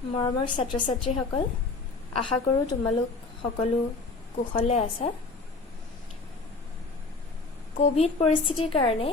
মৰমৰ ছাত্ৰ-ছাত্ৰীসকল, আশা কৰোঁ তোমালোক সকলো কুশলে আছা। কোভিড পৰিস্থিতিৰ কাৰণে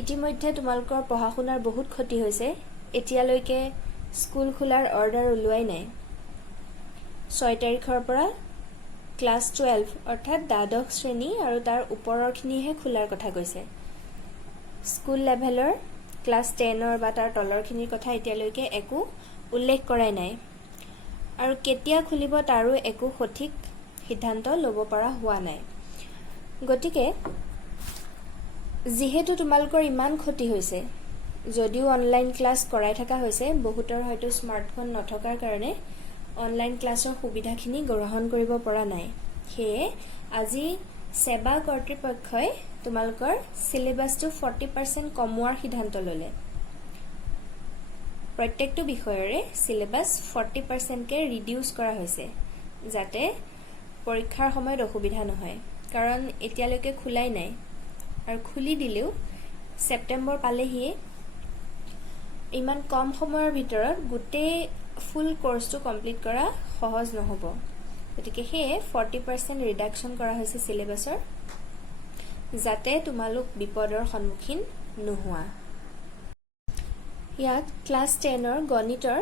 ইতিমধ্যে তোমালোকৰ পঢ়া-শুনাৰ বহুত ক্ষতি হৈছে। এতিয়ালৈকে স্কুল খোলাৰ অৰ্ডাৰ ওলোৱাই নাই। 6 তাৰিখৰ পৰা ক্লাছ 12 অৰ্থাৎ দ্বাদশ শ্ৰেণী আৰু তাৰ ওপৰৰখিনিহে খোলাৰ কথা কৈছে। স্কুল লেভেলৰ ক্লাছ 10ৰ বা তাৰ তলৰখিনিৰ কথা এতিয়ালৈকে একো উল্লেখ কৰাই নাই আৰু কেতিয়া খুলিব তাৰো একো সঠিক সিদ্ধান্ত ল'ব পৰা হোৱা নাই। গতিকে যিহেতু তোমালোকৰ ইমান ক্ষতি হৈছে, যদিও অনলাইন ক্লাছ কৰাই থকা হৈছে, বহুতৰ হয়তো স্মাৰ্টফোন নথকাৰ কাৰণে অনলাইন ক্লাছৰ সুবিধাখিনি গ্ৰহণ কৰিব পৰা নাই। সেয়ে আজি সেবা কৰ্তৃপক্ষই তোমালোকৰ সিলেবাছটো 40% কমোৱাৰ সিদ্ধান্ত ল'লে। প্ৰত্যেকটো বিষয়ৰে সিলেবাছ 40%কে ৰিডিউচ কৰা হৈছে, যাতে পৰীক্ষাৰ সময়ত অসুবিধা নহয়। কাৰণ এতিয়ালৈকে খোলাই নাই আৰু খুলি দিলেও ছেপ্টেম্বৰ পালেহিয়ে। ইমান কম সময়ৰ ভিতৰত গোটেই ফুল কোৰ্সটো কমপ্লিট কৰা সহজ নহ'ব। গতিকে সেয়ে 40% ৰিডাকশ্যন কৰা হৈছে সিলেবাছৰ, যাতে তোমালোক বিপদৰ সন্মুখীন নোহোৱা। ইয়াত ক্লাছ 10ৰ গণিতৰ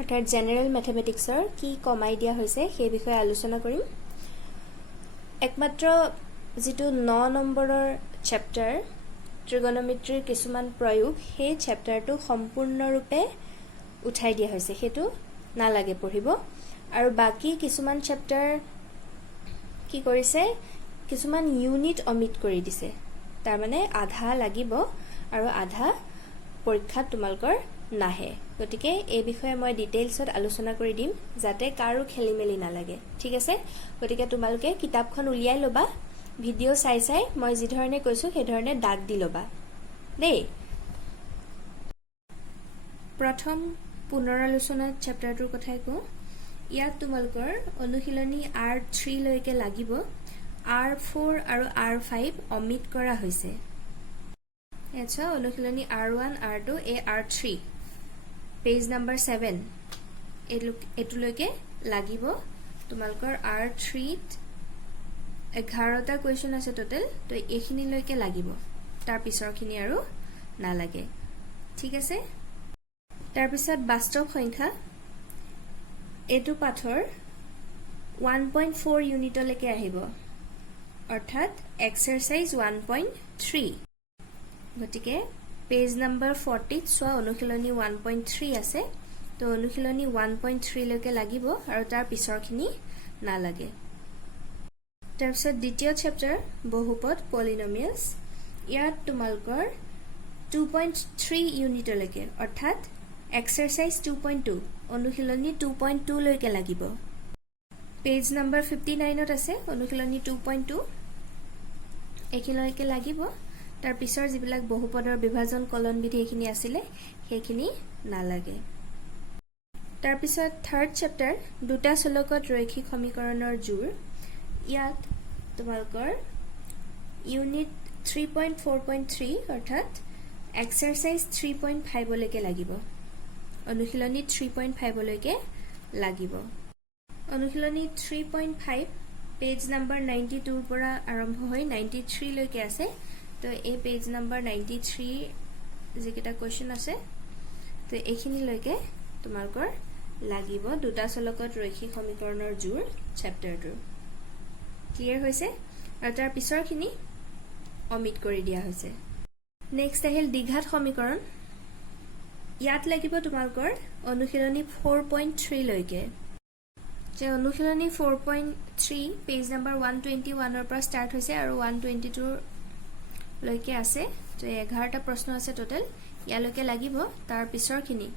অৰ্থাৎ জেনেৰেল মেথমেটিক্সৰ কি কমাই দিয়া হৈছে সেই বিষয়ে আলোচনা কৰিম। একমাত্ৰ যিটো 9 নম্বৰৰ চেপ্টাৰ ত্ৰিগোণমিতিৰ কিছুমান প্ৰয়োগ, সেই চেপ্টাৰটো সম্পূৰ্ণৰূপে উঠাই দিয়া হৈছে, সেইটো নালাগে পঢ়িব। আৰু বাকী কিছুমান চেপ্টাৰ কি কৰিছে, কিছুমান ইউনিট অমিট কৰি দিছে। তাৰমানে আধা লাগিব আৰু আধা পৰীক্ষাত তোমালোকৰ নাহে। গতিকে এই বিষয়ে মই ডিটেইলছত আলোচনা কৰি দিম, যাতে কাৰো খেলি মেলি নালাগে। ঠিক আছে? গতিকে তোমালোকে কিতাপখন উলিয়াই ল'বা, ভিডিঅ' চাই চাই মই যি ধৰণে কৈছোঁ সেই ধৰণে দাগ দি ল'বা দেই। প্ৰথম পুনৰালোচনা চেপ্টাৰটোৰ কথাই কওঁ। ইয়াত তোমালোকৰ অনুশীলনী R3 লৈকে লাগিব। R4 আৰু R5 অমিট কৰা হৈছে। আচ্ছা, অনুশীলনী R1, R2, R3 page number 7 এইটোলৈকে লাগিব। তোমালোকৰ R3ত 11টা কুৱেশ্যন আছে টোটেল, তো এইখিনিলৈকে লাগিব, তাৰ পিছৰখিনি আৰু নালাগে। ঠিক আছে? তাৰপিছত বাস্তৱ সংখ্যা, এইটো পাঠৰ 1.4 ইউনিটলৈকে আহিব, অৰ্থাৎ এক্সাৰচাইজ 1.3। গতিকে পেজ নম্বৰ 40ত চোৱা অনুশীলনী 1.3 আছে, তো অনুশীলনী 1.3 লৈকে লাগিব আৰু তাৰ পিছৰখিনি নালাগে। তাৰপিছত দ্বিতীয় চেপ্টাৰ বহুপদ পলিনমিয়েলছ, ইয়াত তোমালোকৰ 2.3 ইউনিটলৈকে অৰ্থাৎ এক্সাৰচাইজ 2.2 অনুশীলনী 2.2 লৈকে লাগিব। পেজ নম্বৰ 59ত আছে অনুশীলনী 2.2, এইখিনিলৈকে লাগিব। তাৰ পিছৰ যিবিলাক বহুপদৰ বিভাজন কলন বিধি এইখিনি আছিলে সেইখিনি নালাগে। তাৰপিছত থাৰ্ড চেপ্টাৰ দুটা চলকত ৰৈখিক সমীকৰণৰ জোৰ, ইয়াত তোমালোকৰ ইউনিট 3.4.3 অৰ্থাৎ এক্সাৰচাইজ 3.5 লৈকে লাগিব। অনুশীলনী 3.5 লৈকে লাগিব। অনুশীলনী 3.5 পেজ নম্বৰ 92ৰ পৰা আৰম্ভ হৈ 93 লৈকে আছে। তো এই পেজ নম্বৰ 93 যিকেইটা কুৱেশ্যন আছে, তো এইখিনিলৈকে তোমালোকৰ লাগিব দুটা চলকত ৰৈখিক সমীকৰণৰ জোৰ চেপ্টাৰটো। ক্লিয়াৰ হৈছে? আৰু তাৰ পিছৰখিনি অমিট কৰি দিয়া হৈছে। নেক্সট আহিল দ্বিঘাত সমীকৰণ, ইয়াত লাগিব তোমালোকৰ অনুশীলনী 4.3 লৈকে। যে অনুশীলনী 4.3 পেজ নম্বৰ 121ৰ পৰা ষ্টাৰ্ট হৈছে আৰু 122 লৈকে আছে। তো 11টা প্ৰশ্ন আছে টোটেল, ইয়ালৈকে লাগিব। তাৰ পিছৰখিনি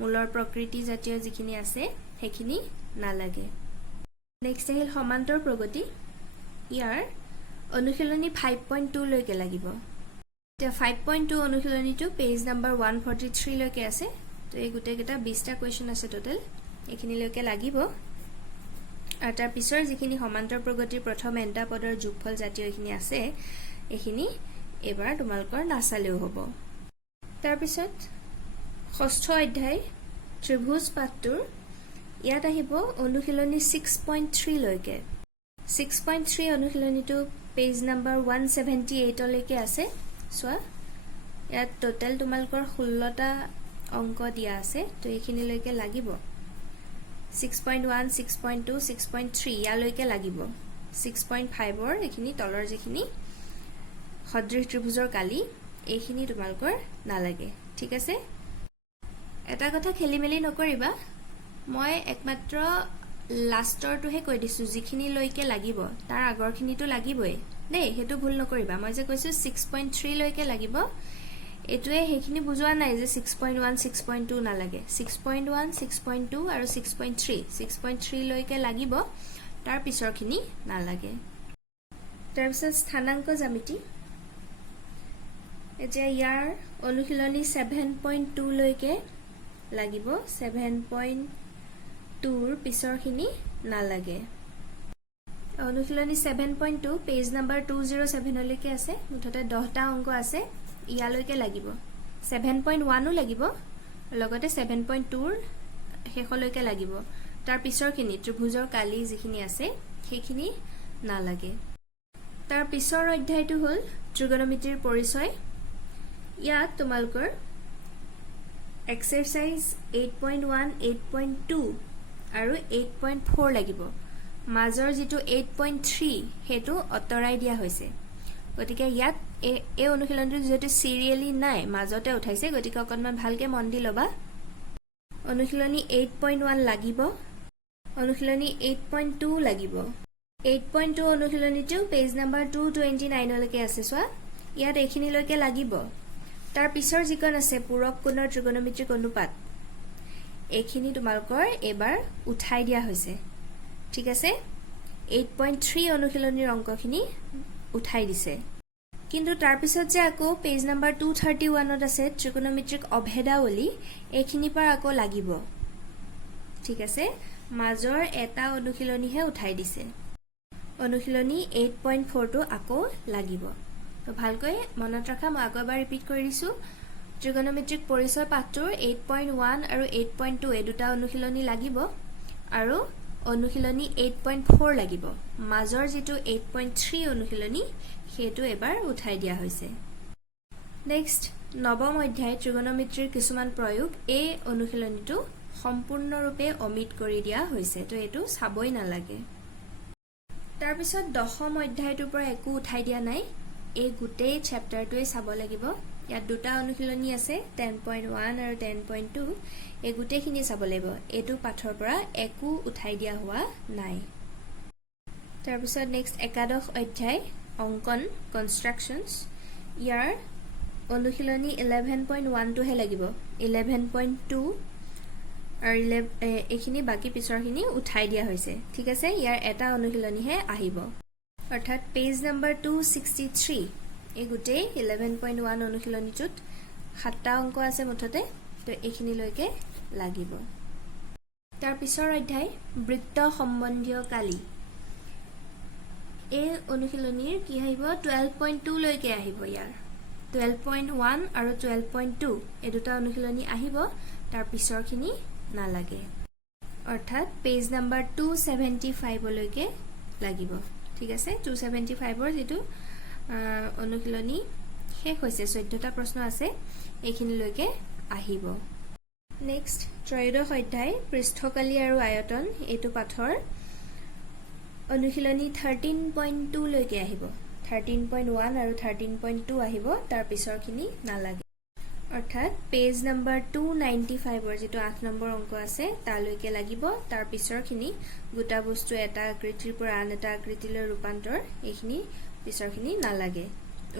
মূলৰ প্ৰকৃতি জাতীয় যিখিনি আছে সেইখিনি নালাগে। নেক্সট আহিল সমান্তৰ প্ৰগতি, ইয়াৰ অনুশীলনী 5.2 লৈকে লাগিব। এতিয়া 5.2 অনুশীলনীটো পেজ নম্বৰ 143 লৈকে আছে। তো এই গোটেইকেইটা 20টা কুৱেশ্যন আছে টোটেল, এইখিনিলৈকে লাগিব। আৰু তাৰ পিছৰ যিখিনি সমান্তৰ প্ৰগতিৰ প্ৰথম এণ্টা পদৰ যোগফল জাতীয় এইখিনি আছে, এইখিনি এবাৰ তোমালোকৰ নাচালেও হ'ব। তাৰপিছত ষষ্ঠ অধ্যায় ত্ৰিভুজ পাঠটোৰ ইয়াত আহিব অনুশীলনী 6.3 লৈকে 6.3 অনুশীলনীটো পেজ নাম্বাৰ 178 লৈকে আছে চোৱা ইয়াত টোটাল তোমালোকৰ 16টা অংক দিয়া আছে তো এইখিনি লৈকে লাগিব 6.1 6.2 6.3 ইয়ালৈকে লাগিব 6.5 ৰ এইখিনি তলৰ যিখিনি সদৃশ ত্ৰিভুজৰ কালি এইখিনি তোমালোকৰ নালাগে ঠিক আছে এটা কথা খেলিমেলি নকৰিবা মই একমাত্ৰ লাষ্টৰটোহে কৈ দিছো যিখিনি লৈকে লাগিব তাৰ আগৰখিনিটো লাগিবই দেই হেতু ভুল নকৰিবা মই যে কৈছো 6.3 লৈকে লাগিব এটোৱে হেখিনি বুজোৱা নাই যে 6.1 6.2 নালাগে 6.1 6.2 আৰু 6.3 6.3 লৈকে লাগিব তাৰ পিছৰখিনি নালাগে তাৰ পিছত স্থানাংক জ্যামিতি এতিয়া ইয়াৰ অনুশীলনী 7.2 লৈকে লাগিব 7.2 ৰ পিছৰখিনি নালাগে অনুশীলনী 7.2 পেজ নাম্বাৰ 207 লৈকে আছে মুঠতে 10টা অংক আছে ইয়ালৈকে লাগিব 7.1 ও লাগিব লগতে 7.2 ৰ শেষলৈকে লাগিব তাৰ পিছৰখিনি ত্ৰিভুজৰ কালি যিখিনি আছে সেইখিনি নালাগে তাৰ পিছৰ অধ্যায়টো হ'ল ত্ৰিকোণমিতিৰ পৰিচয় ইয়াত তোমালোকৰ এক্সাৰসাইজ 8.1 8.2 আৰু 8.4 লাগিব মাজৰ যেটো 8.3 হেতু অতৰাই দিয়া হৈছে গতিকে ইয়াত এই অনুশীলনটো যেটো সিৰিয়ালি নাই মাজতে উঠাইছে গতিকে অকনমান ভালকে মন দি লবা অনুশীলনী 8.1 লাগিব অনুশীলনী 8.2 লাগিব 8.2 অনুশীলনীটো পেজ নাম্বাৰ 229 লৈকে আছে সোৱা ইয়াত এইখিনি লৈকে লাগিব তাৰ পিছৰ যিকন আছে পূৰক কোণৰ ত্ৰিকোণমিতিক অনুপাত এইখিনি তোমালোকৰ এবাৰ উঠাই দিয়া হৈছে ঠিক আছে 8.3 অনুশীলনীৰ অংকখিনি উঠাই দিছে কিন্তু তাৰ পিছত যে আকৌ পেজ নাম্বাৰ 231 ত আছে ত্ৰিকোণমিতিক অভেদাৱলী এইখিনি পাৰ আকৌ লাগিব ঠিক আছে মাজৰ এটা অনুশীলনীহে উঠাই দিছে অনুশীলনী 8.4 টো আকৌ লাগিব তো ভালকৈ মনত ৰাখা মই আকৌ এবাৰ ৰিপিট কৰি দিছো ত্ৰিকোণমিতিক পৰিচয় পাঠটোৰ 8.1 আৰু 8.2 এই দুটা অনুশীলনী লাগিব আৰু অনুশীলনী 8.4 লাগিব মাজৰ যেটো 8.3 অনুশীলনী হেতু এবাৰ উঠাই দিয়া হৈছে নেক্সট নৱম অধ্যায় ত্ৰিকোণমিতিৰ কিছুমান প্ৰয়োগ এই অনুশীলনীটো সম্পূৰ্ণৰূপে অমিত কৰি দিয়া হৈছে তো এটো চাবই নালাগে তাৰ পিছত দশম অধ্যায়টোৰ পৰা একো উঠাই দিয়া নাই এই গোটেই চ্যাপ্টাৰটোৱে চাব লাগিব ইয়াত দুটা অনুশীলনী আছে 10.1 আৰু 10.2 এই গোটেইখিনি চাব লাগিব এটো পাঠৰ পৰা একো উঠাই দিয়া হোৱা নাই তাৰ পিছত নেক্সট একাদশ অধ্যায় অঙ্কন কনস্ট্ৰাকশনস ইয়াৰ অনুশীলনী 11.1 টোহে লাগিব 11.2 আৰু এইখিনি বাকি পিছৰখিনি উঠাই দিয়া হৈছে ঠিক আছে ইয়াৰ এটা অনুশীলনীহে আহিব অৰ্থাৎ পেজ নাম্বাৰ 263 এই গোটেই 11.1 অনুশীলনীটোত 7টা অংক আছে মুঠতে তো এইখিনি লৈকে লাগিব তাৰ পিছৰ অধ্যায় বৃত্ত সম্বন্ধীয় কালি এই অনুশীলনীৰ কি আহিব 12.2 লৈকে আহিব ইয়াৰ 12.1 আৰু 12.2 এই দুটা অনুশীলনী আহিব তাৰ পিছৰখিনি নালাগে অৰ্থাৎ পেজ নাম্বাৰ 275 লৈকে লাগিব ঠিক আছে 275 ৰ যেটো অনুশীলনী শেষ হৈছে 14টা প্ৰশ্ন আছে এইখিনি লৈকে আহিব নেক্সট ত্ৰয়োদশ অধ্যায় পৃষ্ঠকালি আৰু আয়তন এটো পাঠৰ অনুশীলনী 13.2 লৈকে আহিব 13.1 আৰু 13.2 আহিব তাৰ পিছৰখিনি নালাগে অৰ্থাৎ পেজ নাম্বাৰ 295 ৰ যেটো 8 নম্বৰ অংক আছে তালৈকে লাগিব তাৰ পিছৰখিনি গোটা বস্তু এটা আকৃতিৰ পৰা আন এটা আকৃতিলৈ ৰূপান্তৰ এইখিনি পিছৰখিনি নালাগে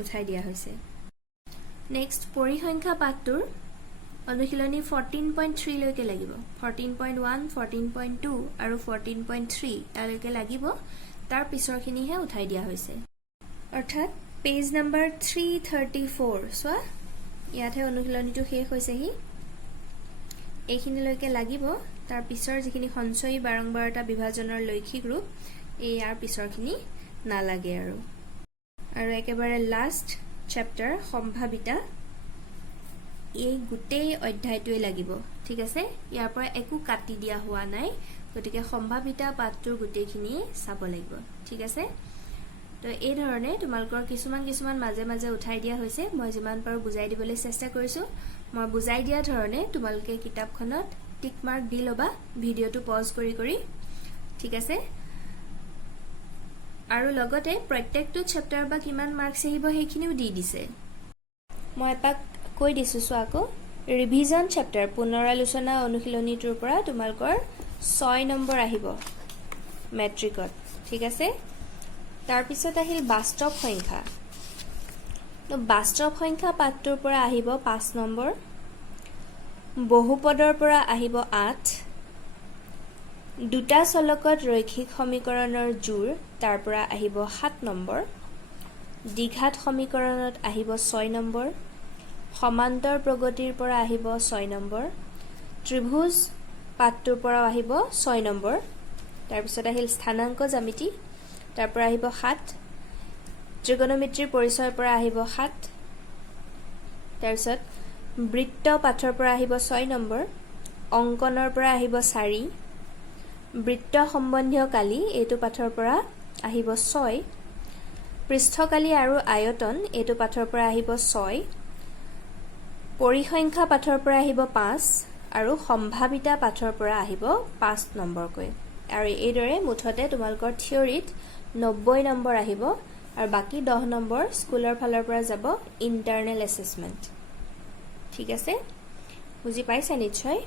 উঠাই দিয়া হৈছে নেক্সট পৰিসংখ্যা পাঠটোৰ অনুশীলনী 14.3 লৈকে লাগিব 14.1 14.2 আৰু 14.3 তালৈকে লাগিব তাৰ পিছৰখিনিহে উঠাই দিয়া হৈছে অৰ্থাৎ পেজ নাম্বাৰ 334 সোৱা ইয়াতে অনুশীলনীটো শেষ হৈছেহি এইখিনি লৈকে লাগিব তাৰ পিছৰ যিখিনি সঞ্চয়ী বাৰংবাৰতা বিভাজনৰ লৈখিক ৰূপ এই ইয়াৰ পিছৰখিনি নালাগে আৰু একেবাৰে লাষ্ট চ্যাপ্টাৰ সম্ভাৱিতা এই গোটেই অধ্যায়টোৱে লাগিব ঠিক আছে ইয়াৰ পৰা একো কাটি দিয়া হোৱা নাই গতিকে সম্ভাৱিতা পাঠটোৰ গোটেইখিনি চাব লাগিব ঠিক আছে তো এই ধৰণে তোমালোকৰ কিছুমান মাজে মাজে উঠাই দিয়া হৈছে মই যিমান পাৰো বুজাই দিবলৈ চেষ্টা কৰিছো মই বুজাই দিয়া ধৰণে তোমালোকে কিতাপখনত টিক মাৰ্ক দি লবা ভিডিওটো পজ কৰি ঠিক আছে আৰু লগতে প্ৰত্যেকটো চেপ্টাৰ বা কিমান মাৰ্কছ আহিব সেইখিনিও দি দিছে মই এপাক কৈ দিছো আকৌ ৰিভিজন চেপ্টাৰ পুনৰালোচনা অনুশীলনীটোৰ পৰা তোমালোকৰ 6 নম্বৰ আহিব মেট্ৰিকত ঠিক আছে তাৰ পিছত আহিল বাস্তৱ সংখ্যা তো বাস্তৱ সংখ্যা পাঠটোৰ পৰা আহিব 5 নম্বৰ বহুপদৰ পৰা আহিব 8 দুটা চলকত ৰৈখিক সমীকৰণৰ জোৰ তাৰ পৰা আহিব 7 নম্বৰ দ্বিঘাত সমীকৰণত আহিব 6 নম্বৰ সমান্তৰ প্ৰগতিৰ পৰা আহিব 6 নম্বৰ ত্ৰিভুজ পাঠটোৰ পৰা আহিব 6 নম্বৰ তাৰ পিছত আহিল স্থানাংক জ্যামিতি তাৰ পৰা আহিব 7 ত্ৰিকোণমিতিৰ পৰিচয়ৰ পৰা আহিব 7 তাৰ পিছত বৃত্ত পাঠৰ পৰা আহিব 6 নম্বৰ অংকনৰ পৰা আহিব 4 বৃত্ত সম্বন্ধীয় কালি এইটো পাঠৰ পৰা আহিব 6 পৃষ্ঠকালি আৰু আয়তন এইটো পাঠৰ পৰা আহিব 6 পৰিসংখ্যা পাঠৰ পৰা আহিব 5 আৰু সম্ভাৱিতা পাঠৰ পৰা আহিব 5 নম্বৰকৈ আৰু এইদৰে মুঠতে তোমালোকৰ থিওৰিত 90 নম্বৰ আহিব আৰু বাকি 10 নম্বৰ স্কুলৰ ফালৰ পৰা যাব ইন্টাৰনেল এছেছমেন্ট ঠিক আছে বুজি পাইছা নিশ্চয়